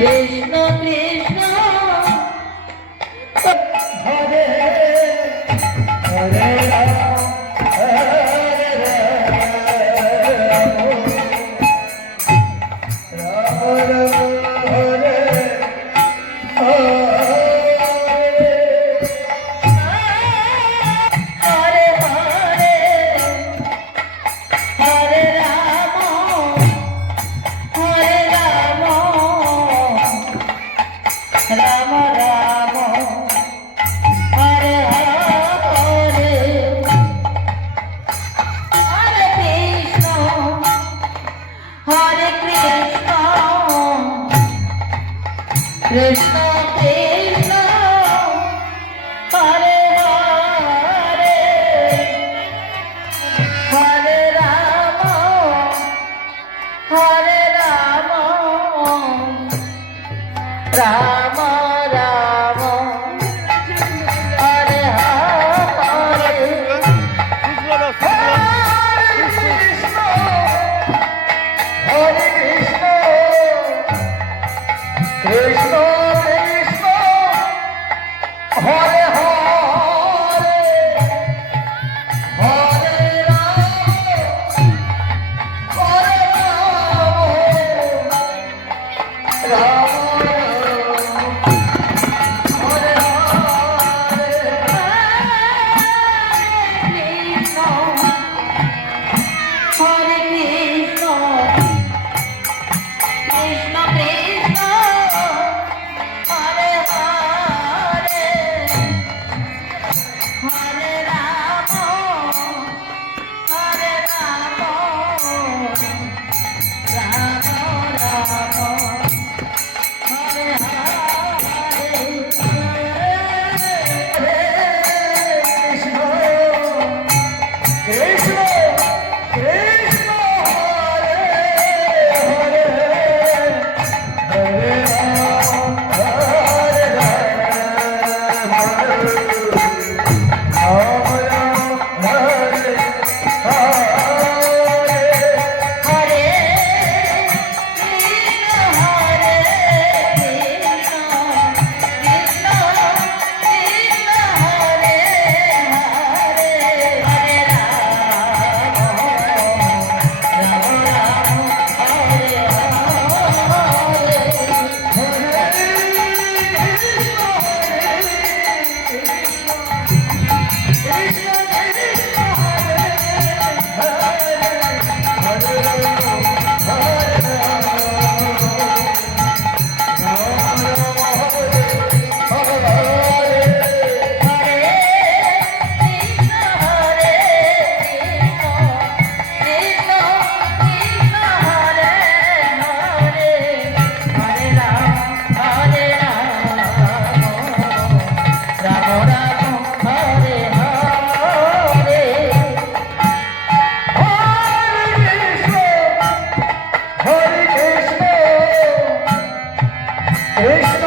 Krishna Krishna Hare Hare Ram Hare Ram Ram Hare Hare Hare Hare Ram Hare Ram Ram Ram Hare Hare Hare Krishna Hare Krishna Krishna Krishna Hare Hare Hare Ram Hare Ram Ram Ram Hare Hare Hare Krishna Krishna Krishna Hare Hare Hare Ram Hare Ram Ram Hare Hare Krishna Hare Krishna Krishna Krishna Hare Hare Hare Ram Hare Ram Ram Ram Hare Hare Krishna Krishna Krishna Hare Hare Hare Ram Hare Ram Ram Ram Hare Hare Hare Krishna Hare Krishna Krishna Krishna Hare Hare Hare Ram Ram Ram Hare Hare Hare Krishna Hare Krishna Krishna Krishna Hare Hare Hare Ram Ram Ram Hare Hare Hare Krishna, Krishna